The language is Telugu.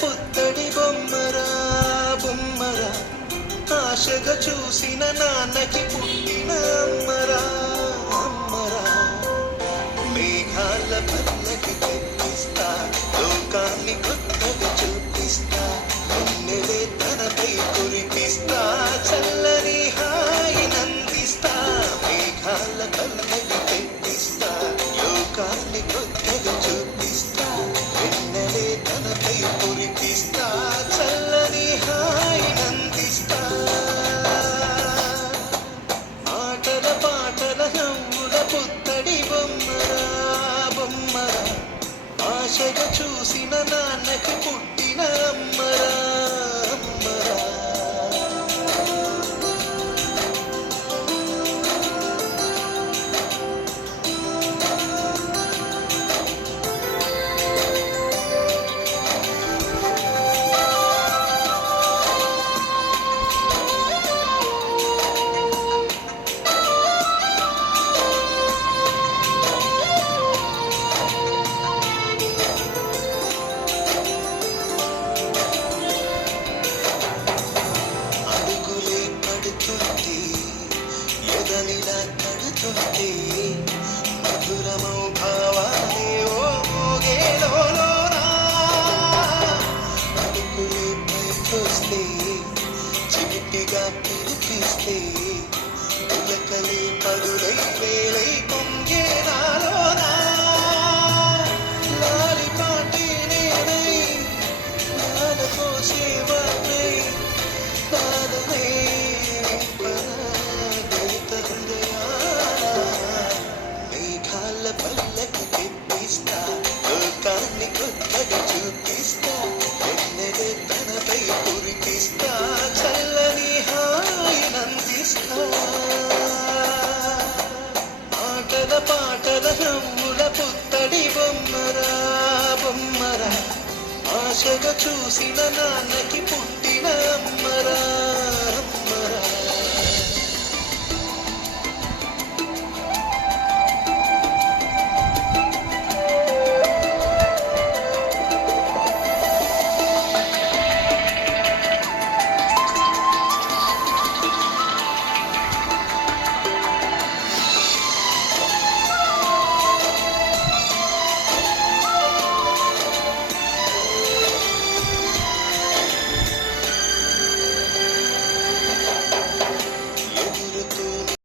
పుత్తడి బొమ్మరా బొమ్మరా, ఆశగా చూసిన నాన్నకి పుట్టిన అమ్మరా అమ్మరా. మేఘాల పల్లకి తెప్పిస్తా, లోకాన్ని కొత్తగా చూపిస్తా, వెన్నెలే తనపై కురిపిస్తా, చల్లని హాయి నందిస్తా. మేఘాల పల్లకి తెప్పిస్తా, లోకాన్ని కొత్తగా చూపిస్తా, వెన్నెలే తనపై కురిపిస్తా, చల్లని హాయి నందిస్తా. ఆటల పాటల నవ్వుల పుత్తడి బొమ్మరా బొమ్మరా, ఆశగా చూసిన నాన్నకి పుట్టిన అమ్మరా అమ్మరా. అడుగులే పడుతుంటే, ఎదలిలా కడుతుంటే, మధురమౌ భావాలే ఓ మోగేలోనా. అడుగులే పైకొస్తే, చిలిపిగా పిలిపిస్తే, పులకలే పదులై వేలై పొంగే నాలోనా. లాలిపాటి నేనై, నాద పోసేవాణ్ణై, నాదమే నింపగలిత హృదయాన. మేఘాల పల్లకి తెప్పిస్తా, లోకాన్ని కొత్తగా చూపిస్తా, వెన్నెలే తనపై కురిపిస్తా, చల్లని హాయి నందిస్తా. ఆటల పాటల నవ్వుల పుత్తడి బొమ్మరా బొమ్మరా, ఆశగా చూసిన నాన్నకి